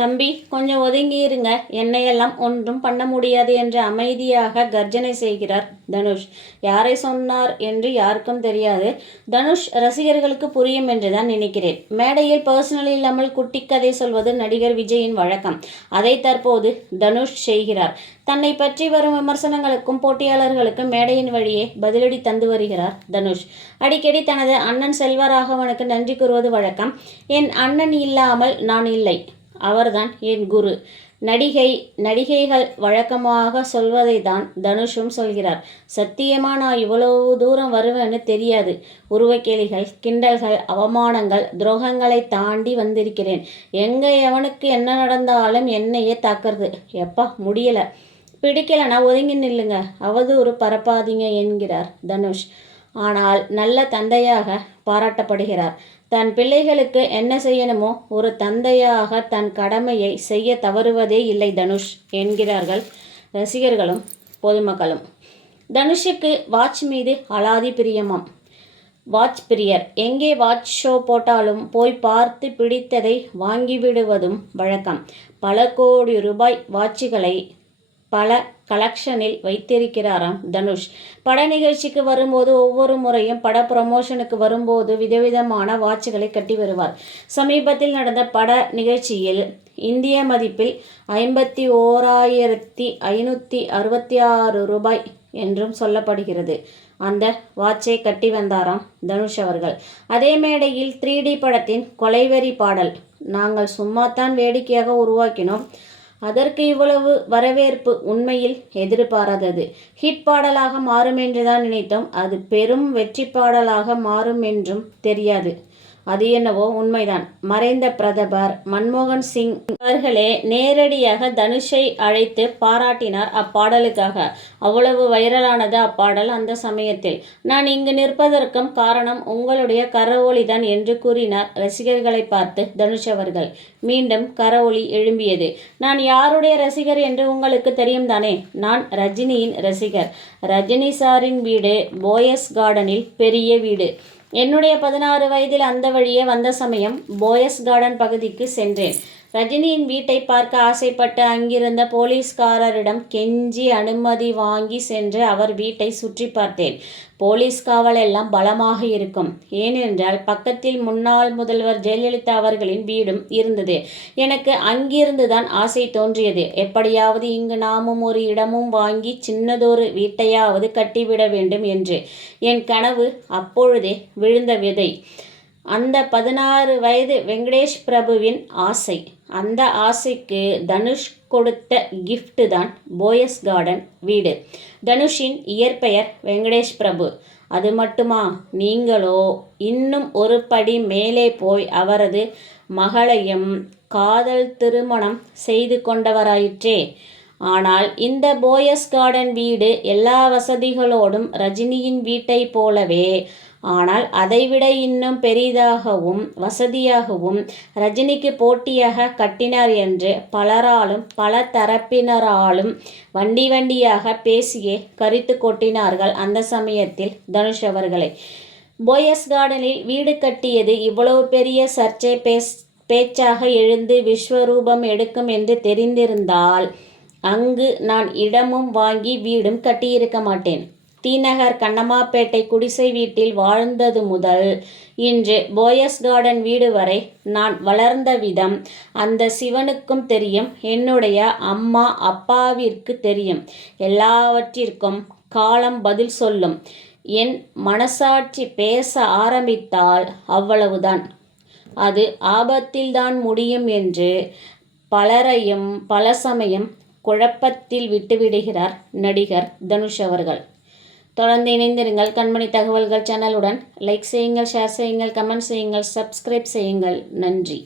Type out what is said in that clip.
தம்பி கொஞ்சம் ஒதுங்கி இருங்க என்னையெல்லாம் ஒன்றும் பண்ண முடியாது என்று அமைதியாக கர்ஜனை செய்கிறார் தனுஷ். யாரை சொன்னார் என்று யாருக்கும் தெரியாது. தனுஷ் ரசிகர்களுக்கு புரியும் என்று தான் நினைக்கிறேன். மேடையில் பர்சனல் இல்லாமல் குட்டி கதை சொல்வது நடிகர் விஜயின் வழக்கம். அதை தற்போது தனுஷ் செய்கிறார். தன்னை பற்றி வரும் விமர்சனங்களுக்கும் போட்டியாளர்களுக்கும் மேடையின் வழியே பதிலடி தந்து வருகிறார் தனுஷ். அடிக்கடி தனது அண்ணன் செல்வராகவனுக்கு நன்றி கூறுவது வழக்கம். என் அண்ணன் இல்லாமல் நான் இல்லை. அவர்தான் என் குரு. நடிகை நடிகைகள் வழக்கமாக சொல்வதை தான் தனுஷும் சொல்கிறார். சத்தியமா நான் இவ்வளவு தூரம் வருவேன்னு தெரியாது. உருவக்கேலிகள் கிண்டல்கள் அவமானங்கள் துரோகங்களை தாண்டி வந்திருக்கிறேன். எங்க எவனுக்கு என்ன நடந்தாலும் என்னையே தாக்குறது. எப்பா முடியல. பிடிக்கலனா ஒதுங்கி நில்லுங்க. அவதூறு பரப்பாதீங்க என்கிறார் தனுஷ். ஆனால் நல்ல தந்தையாக பாராட்டப்படுகிறார். தன் பிள்ளைகளுக்கு என்ன செய்யணுமோ ஒரு தந்தையாக தன் கடமையை செய்ய தவறுவதே இல்லை தனுஷ் என்கிறார்கள் ரசிகர்களும் பொதுமக்களும். தனுஷுக்கு வாட்ச் மீது அலாதி பிரியமாம். வாட்ச் பிரியர் எங்கே வாட்ச் ஷோ போட்டாலும் போய் பார்த்து பிடித்ததை வாங்கிவிடுவதும் வழக்கம். பல கோடி ரூபாய் வாட்சுகளை பல கலெக்ஷனில் வைத்திருக்கிறாராம் தனுஷ். பட நிகழ்ச்சிக்கு வரும்போது ஒவ்வொரு முறையும் பட ப்ரமோஷனுக்கு வரும்போது விதவிதமான வாட்சுகளை கட்டி வருவார். சமீபத்தில் நடந்த பட நிகழ்ச்சியில் இந்திய மதிப்பில் ஐம்பத்தி ஓராயிரத்தி ஐநூற்றி அறுபத்தி ஆறு ரூபாய் என்றும் சொல்லப்படுகிறது. அந்த வாட்சை கட்டி வந்தாராம் தனுஷ் அவர்கள். அதே மேடையில் த்ரீ டி படத்தின் கொலைவெறி பாடல் நாங்கள் சும்மாத்தான் வேடிக்கையாக உருவாக்கினோம். அதற்கு இவ்வளவு வரவேற்பு உண்மையில் எதிர்பாராதது. ஹிட் பாடலாக மாறும் என்றுதான் நினைத்தோம். அது பெரும் வெற்றி பாடலாக மாறும் என்றும் தெரியாது. அது என்னவோ உண்மைதான். மறைந்த பிரதமர் மன்மோகன் சிங் அவர்களே நேரடியாக தனுஷை அழைத்து பாராட்டினார் அப்பாடலுக்காக. அவ்வளவு வைரலானது அப்பாடல் அந்த சமயத்தில். நான் இங்கு நிற்பதற்கும் காரணம் உங்களுடைய கரவொலிதான் என்று கூறினார் ரசிகர்களை பார்த்து தனுஷ் அவர்கள். மீண்டும் கரவொலி எழும்பியது. நான் யாருடைய ரசிகர் என்று உங்களுக்கு தெரியும் தானே? நான் ரஜினியின் ரசிகர். ரஜினி சாரின் வீடு போயஸ் கார்டனில் பெரிய வீடு. என்னுடைய பதினாறு வயதில் அந்த வழியே வந்த சமயம் போயஸ் கார்டன் பகுதிக்கு சென்றேன். ரஜினியின் வீட்டை பார்க்க ஆசைப்பட்டு அங்கிருந்த போலீஸ்காரரிடம் கெஞ்சி அனுமதி வாங்கி சென்று அவர் வீட்டை சுற்றி பார்த்தேன். போலீஸ் காவல் எல்லாம் பலமாக இருக்கும். ஏனென்றால் பக்கத்தில் முன்னாள் முதல்வர் ஜெயலலிதா அவர்களின் வீடும் இருந்தது. எனக்கு அங்கிருந்து தான் ஆசை தோன்றியது. எப்படியாவது இங்கு நாமும் ஒரு இடமும் வாங்கி சின்னதொரு வீட்டையாவது கட்டிவிட வேண்டும் என்று. என் கனவு அப்பொழுதே விழுந்த விதை. அந்த பதினாறு வயது வெங்கடேஷ் பிரபுவின் ஆசை. அந்த ஆசைக்கு தனுஷ் கொடுத்த கிஃப்ட் தான் போயஸ் கார்டன் வீடு. தனுஷின் இயற்பெயர் வெங்கடேஷ் பிரபு. அது மட்டுமா? நீங்களோ? இன்னும் ஒரு படி மேலே போய் அவரது மகளையும் காதல் திருமணம் செய்து கொண்டவராயிற்றே. ஆனால் இந்த போயஸ் கார்டன் வீடு எல்லா வசதிகளோடும் ரஜினியின் வீட்டை போலவே ஆனால் அதைவிட இன்னும் பெரிதாகவும் வசதியாகவும் ரஜினிக்கு போட்டியாக கட்டினார் என்று பலராலும் பல தரப்பினராலும் வண்டி வண்டியாக பேசியே கரித்து கொட்டினார்கள் அந்த சமயத்தில் தனுஷ் அவர்களை. போயஸ் கார்டனில் வீடு கட்டியது இவ்வளவு பெரிய சர்ச்சை பேஸ் பேச்சாக எழுந்து விஸ்வரூபம் எடுக்கும் என்று தெரிந்திருந்தால் அங்கு நான் இடமும் வாங்கி வீடும் கட்டியிருக்க மாட்டேன். தீநகர் கண்ணம்மாப்பேட்டை குடிசை வீட்டில் வாழ்ந்தது முதல். இன்று போயஸ் கார்டன் வீடு வரை நான் வளர்ந்த விதம் அந்த சிவனுக்கும் தெரியும் என்னுடைய அம்மா அப்பாவிற்கு தெரியும். எல்லாவற்றிற்கும் காலம் பதில் சொல்லும். என் மனசாட்சி பேச ஆரம்பித்தால் அவ்வளவுதான். அது ஆபத்தில்தான் முடியும் என்று பலரையும் பல சமயம் குழப்பத்தில் விட்டுவிடுகிறார் நடிகர் தனுஷ் அவர்கள். தொடர்ந்து இணைந்திருங்கள். கண்மணி தகவல்கள் சேனலுடன் லைக் செய்யுங்கள் ஷேர் செய்யுங்கள் கமெண்ட் செய்யுங்கள் சப்ஸ்கிரைப் செய்யுங்கள். நன்றி.